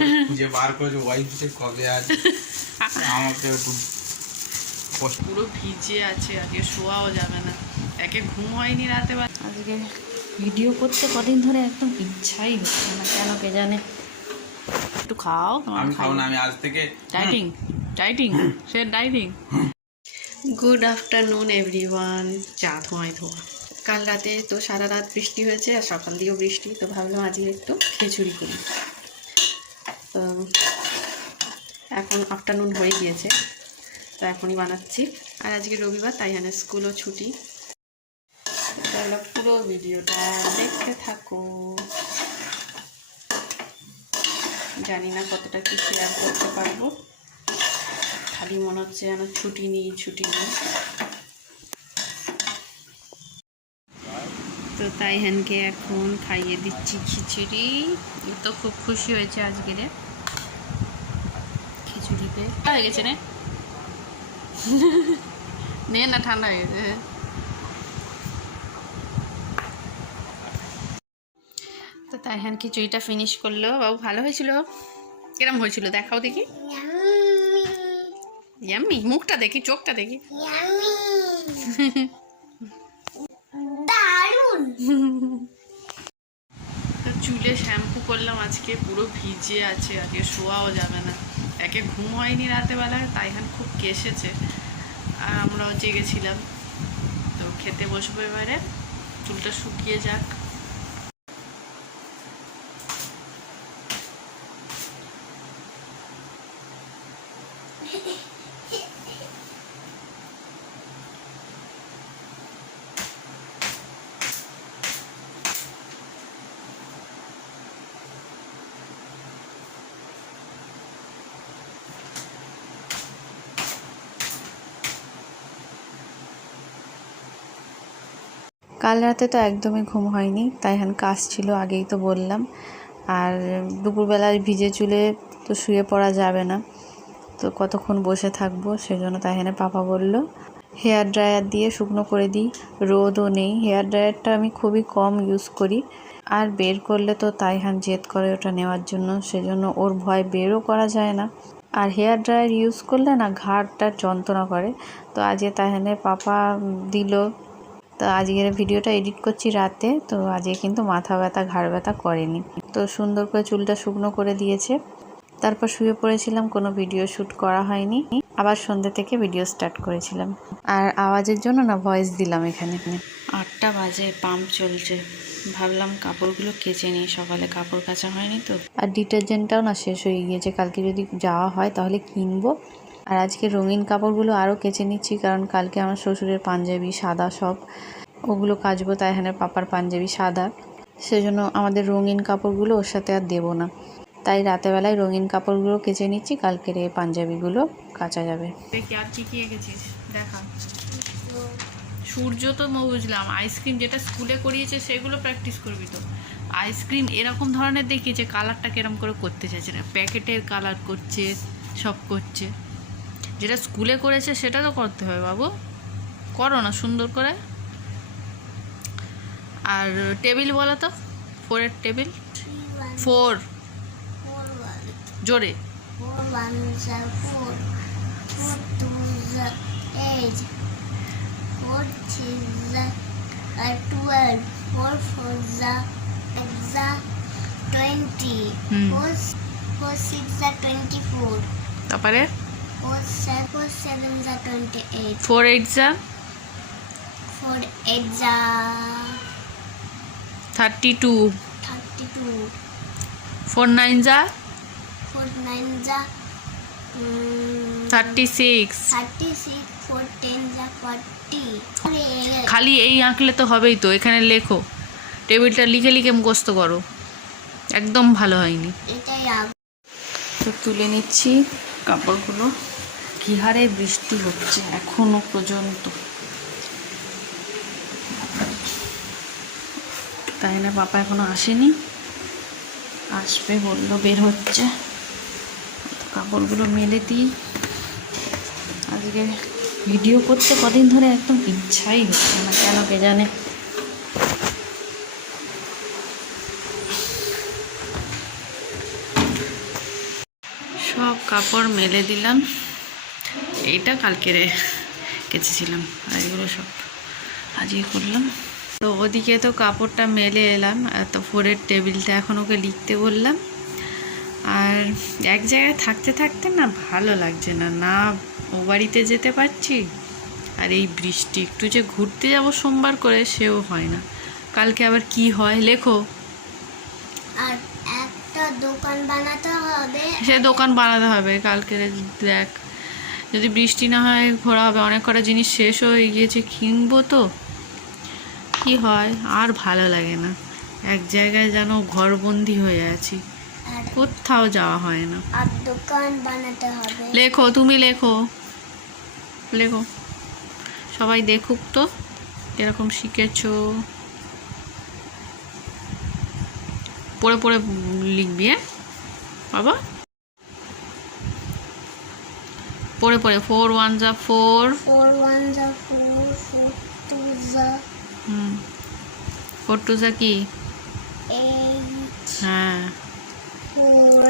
খুঁজে বার করেছে ওয়াইফ কবে আছে আমাকে একটু পুরো ভিজে আছে আজকে শোয়াও যাবে না। একে ঘুম হয়নি রাতে বা আজকে ভিডিও করতে কদিন ধরে একদম ইচ্ছাই হচ্ছে না কেন কে জানে? একটু খাও আমি খাইয়ে না আমি আজ থেকে ডাইটিং ডাইটিং সে ডাইটিং গুড আফটারনুন এভরিওয়ান চা ধোঁয়ায় ধোয়া। কাল রাতে তো সারা রাত বৃষ্টি হয়েছে আর সকাল দিয়েও বৃষ্টি তো ভাবলাম আজকে একটু খিচুড়ি করি। তো এখন আফটারনুন হয়ে গিয়েছে, তো এখনই বানাচ্ছি। আর আজকে রবিবার, তাই হ্যাঁ স্কুলও ছুটি। তাহলে পুরো ভিডিওটা দেখতে থাকো। জানি না কতটা কি শেয়ার করতে পারব। খালি মনে হচ্ছে যেন ছুটি নেই ছুটি নেই। তো তাই হ্যানকে এখন খাইয়ে দিচ্ছি খিচুড়ি। ও তো খুব খুশি হয়েছে আজকে রে। খিচুড়ি পেয়ে হয়ে গেছে নে? নে না ঠান্ডা হয়ে গেছে। তো তাই হ্যান খিচুড়িটা ফিনিশ করল। বাবু ভালো হয়েছিল? কিরম হয়েছিল? দেখাও দেখি। ইয়াম্মি মুখটা দেখি চোখটা দেখি তো চুলে শ্যাম্পু করলাম, আজকে পুরো ভিজে আছে, আজকে শোয়াও যাবে না। একে ঘুম হয়নি রাতে বেলায় তাই এখন খুব কেসেছে। আর আমরাও জেগেছিলাম। তো খেতে বসবো এবারে, চুলটা শুকিয়ে যাক। কাল রাতে তো একদমই ঘুম হয়নি, তাই এখন কাজ ছিল, আগেই তো বললাম। আর দুপুরবেলায় ভিজে চুলে তো শুয়ে পড়া যাবে না। তো কতক্ষণ বসে থাকব, সেজন্য তাইহানে পাপা বলল হেয়ার ড্রায়ার দিয়ে শুকনো করে দিই, রোদও নেই। হেয়ার ড্রায়ারটা আমি খুবই কম ইউজ করি। আর বের করলে তো তাই তাইহান জেদ করে ওটা নেওয়ার জন্য, সেজন্য ওর ভয় বেরও করা যায় না। আর হেয়ার ড্রায়ার ইউজ করলে না ঘাড়টা যন্ত্রণা করে। তো আজকে তাইহানে পাপা দিল তো আজকের ভিডিওটা এডিট করছি রাতে তো আজকে কিন্তু মাথা ব্যথা ঘাড় ব্যথা করেনি। তো সুন্দর করে চুলটা শুকনো করে দিয়েছে। তারপর শুয়ে পড়েছিলাম কোনো ভিডিও শ্যুট করা হয়নি। আবার সন্ধ্যে থেকে ভিডিও স্টার্ট করেছিলাম। আর আওয়াজের জন্য না ভয়েস দিলাম এখানে। আটটা বাজে পাম্প চলছে। ভাবলাম কাপড়গুলো কেচে নিই সকালে কাপড় কাচা হয়নি তো। আর ডিটারজেন্টটাও না শেষ হয়ে গিয়েছে। কালকে যদি যাওয়া হয় তাহলে কিনবো। আর আজকে রঙিন কাপড়গুলো আরও কেচে নিচ্ছি, কারণ কালকে আমার শ্বশুরের পাঞ্জাবি সাদা সব। ওগুলো কাচবো তাই এখানে পাপার পাঞ্জাবি সাদা। সেজন্য আমাদের রঙিন কাপড়গুলো ওর সাথে আর দেবো না। তাই রাতেবেলায় রঙিন কাপড়গুলো কেচে নিচ্ছি, কালকের এই পাঞ্জাবিগুলো কাচা যাবে। দেখি। সূর্য তো বুঝলাম। আইসক্রিম যেটা স্কুলে করিয়েছে, সেগুলো প্র্যাকটিস করবি তো। আইসক্রিম এরকম ধরনের দেখিয়েছে, কালারটা কিরম করে করতে চাইছে না। প্যাকেটের কালার করছে, সব করছে। যেটা স্কুলে করেছে সেটা তো করতে হবে বাবু। করো না, সুন্দর করে। আর টেবিল বলো তো, ফোরের টেবিল? ফোর। জোরে। তারপরে? Four seven four are twenty-eight. Four eight যা Four eights are two thirty-two. Four nine যা Four nines are um, six thirty-six. Four tens are forty. Four খালি এই আঁকলে তো হবেই তো এখানে লেখো টেবিলটা লিখে লিখে মুখস্থ করো একদম ভালো হয়নি এটাই তুলে নিচ্ছি কাপড়গুলো কি হারে বৃষ্টি হচ্ছে এখনও পর্যন্ত। তাই না পাপা এখনও আসেনি? আসবে বলল, বের হচ্ছে। কাপড়গুলো মেলে দিই। আজকে ভিডিও করতে কদিন ধরে একদম ইচ্ছাই হচ্ছে না, কেন কে জানে? সব কাপড় মেলে দিলাম। এইটা কালকে রে কেচেছিলাম আর এগুলো সব আজকে করলাম। তো ওদিকে তো কাপড়টা মেলে এলাম তো ফোরের টেবিলটা এখন ওকে লিখতে বললাম। আর এক জায়গায় থাকতে থাকতে না ভালো লাগছে না না ও বাড়িতে যেতে পারছি আর এই বৃষ্টি একটু যে ঘুরতে যাব সোমবার করে সেও হয় না। কালকে আবার কি হয় লেখো। আর একটা দোকান বানাতে হবে। সে দোকান বানাতে হবে কালকে দেখ। যদি বৃষ্টি না হয় ঘোরা হবে। অনেক কটা জিনিস শেষ হয়ে গিয়েছে কিনবো তো। কি হয়? আর ভালো লাগে না। এক জায়গায় যেন ঘরবন্দি হয়ে আছি। কোথাও যাওয়া হয় না। আর দোকান বানাতে হবে। লেখো তুমি লেখো। লেখো। সবাই দেখুক তো এরকম শিখেছো। পড়ে পড়ে লিখবি হ্যাঁ? বাবা। পড়ে পরে ফোর ওয়ান যা ফোর ফোর ওয়ান যা ফোর ফোর টু যা। হুম। ফোর টু যা কি? হ্যাঁ। ফোর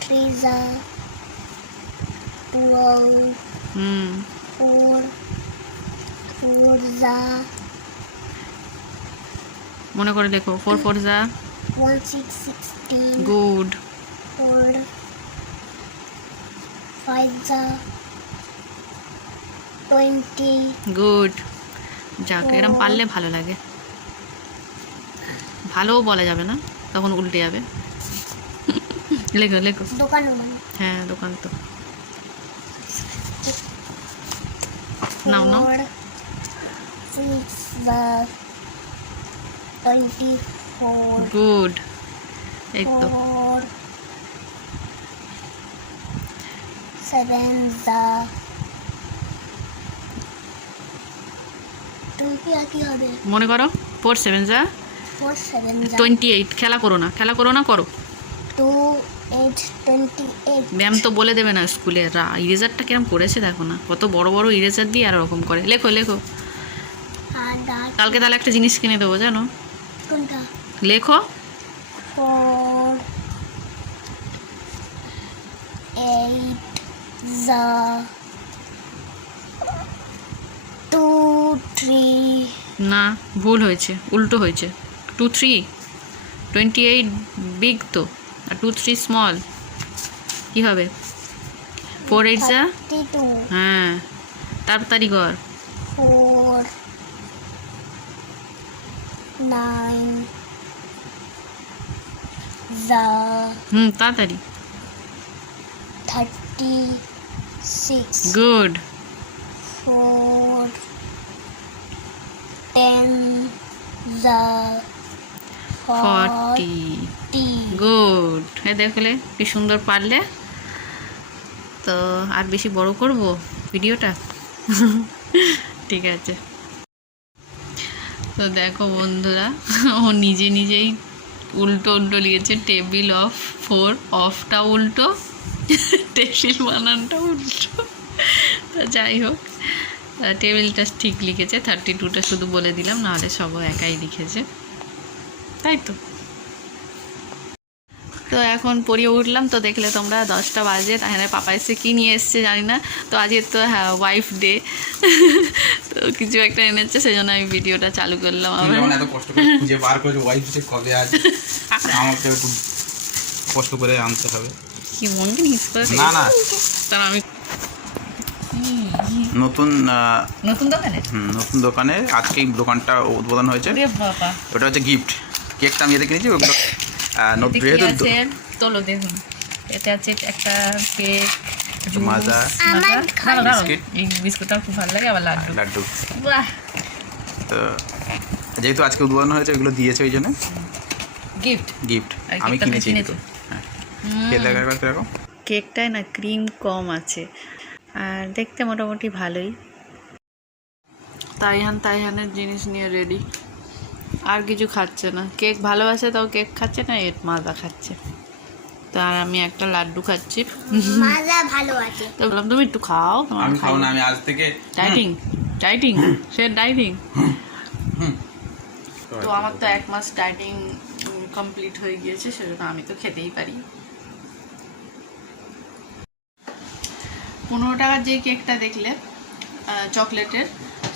থ্রি টুয়েলভ হুম। ফোর ফোর যা। মনে করে দেখো। ফোর ফোর যা। One six sixteen good four, the twenty, good যাক এরম পারলে ভালো লাগে। ভালোও বলা যাবে না তখন উল্টে যাবে। লেখো লেখো। দোকান হ্যাঁ দোকান তো। নাও নাও। গুড এই তো। কি হবে মনে করো? ফোর সেভেন যা টোয়েন্টি এইট খেলা করো না। খেলা করো না করো। ম্যাম তো বলে দেবে না স্কুলে। রা ইরেজারটা কিরম করেছে দেখো না। কত বড় বড় ইরেজার দিয়ে আর ওরকম করে। লেখো লেখো। কালকে তাহলে একটা জিনিস কিনে দেবো জানো? লেখো। Four, the two, three, না ভুল হয়েছে উল্টো হয়েছে। Two three twenty eight big তো আর টু থ্রি স্মল কী হবে? ফোর এইট যা? হ্যাঁ। তাড়াতাড়ি কর। Four, nine, the হুম তাড়াতাড়ি। Thirty-six, good four, ten, the forty. Good হ্যাঁ দেখলে কি সুন্দর পারলে। তো আর বেশি বড় করব ভিডিওটা? ঠিক আছে। তো দেখো বন্ধুরা ও নিজে নিজেই উল্টো উল্টো লিখেছে টেবিল অফ ফোর অফটা উল্টো। টেবিল বানানটা উল্টো। তা যাই হোক টেবিলটা ঠিক লিখেছে থার্টি টুটা শুধু বলে দিলাম নাহলে সব একাই লিখেছে। তাই তো? তো এখন পড়িয়ে উঠলাম তো দেখলে তোমরা দশটা বাজে তাহলে পাপা এসে কী নিয়ে এসছে জানি না তো আজকে তো হ্যাঁ ওয়াইফ ডে তো কিছু একটা এনেছে সেই জন্য আমি ভিডিওটা চালু করলাম যখন এত কষ্ট করে খুঁজে বার করেছ ওয়াইফ যে কবে আজ আমাকে একটু কষ্ট করে আনতে হবে। কি মন কি না না। তার আমি নতুন নতুন দোকানে? হুম, নতুন দোকানে আজকে দোকানটা উদ্বোধন হয়েছে। ওটা হচ্ছে গিফট। কেকটা আমি কিনেছি ওগুলো যেহেতু তোলো দেখুন। এতে আছে একটা কেক মাজা। বিস্কিট। বিস্কুটটা খুব ভালো লাগে আবার লাড্ডু। লাড্ডু। তো যেহেতু আজকে উদ্বোধন হয়েছে ওগুলো দিয়েছে ওই জন্য। গিফট। গিফট। আমি কিনেছি? খেয়ে কেকটায় না ক্রিম কম আছে। আর দেখতে মোটামুটি ভালোই। তাইহান তাইহানের জিনিস নিয়ে রেডি আর কিছু খাচ্ছে না। কেক ভালোবাসে তাও কেক খাচ্ছে না এর মাজা খাচ্ছে। তো আর আমি একটা লাড্ডু খাচ্ছি। মাজা ভালো আছে। তো বললাম তুমি একটু খাও তোমার আমি খাব না আমি আজ থেকে ডাইটিং ডাইটিং সে ডাইটিং তো আমার তো এক মাস ডাইটিং কমপ্লিট হয়ে গিয়েছে সেজন্য আমি তো খেতেই পারি। পনেরো টাকার যে কেকটা দেখলে চকলেটের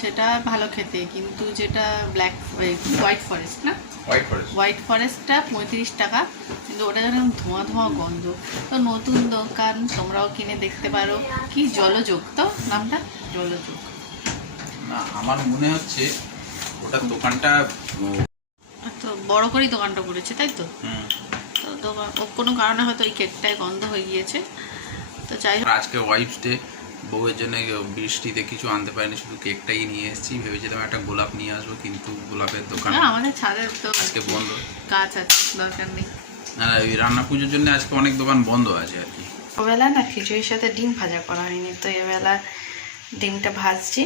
সেটা ভালো খেতে কিন্তু যেটা ব্ল্যাক হোয়াইট ফরেস্ট না? হোয়াইট ফরেস্টটা পঁয়ত্রিশ টাকা কিন্তু ওটা যেন ধোঁয়া ধোঁয়া গন্ধ। তো নতুন দোকান তোমরাও কিনে দেখতে পারো। কি জলযোগ তো নামটা? জলযোগ। না আমার মনে হচ্ছে ওটা দোকানটা তো বড় করেই দোকানটা করেছে তাই তো? তো কোনো কারণে হয়তো ওই কেকটায় গন্ধ হয়ে গিয়েছে। তো যাই হোক। আজকে ওয়াইফস ডে বউয়ের জন্য বৃষ্টিতে কিছু আনতে পারিনি শুধু কেকটাই নিয়ে এসেছি। ভেবেছিলাম একটা গোলাপ নিয়ে আসব কিন্তু গোলাপের দোকান আমাদের ছাদের তো আজকে বন্ধ। গাছ আছে দরকার নেই। না না ওই রান্না পুজোর জন্য আজকে অনেক দোকান বন্ধ আছে আর কি। ওবেলা না খিচুড়ির সাথে ডিম ভাজা করা হয়নি তো এবেলা ডিমটা ভাজছি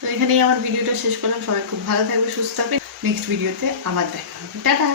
তো এখানেই আমার ভিডিওটা শেষ করলাম। সবাই খুব ভালো থাকবে সুস্থ থাকবে। নেক্সট ভিডিওতে আবার দেখা হবে। টাটা!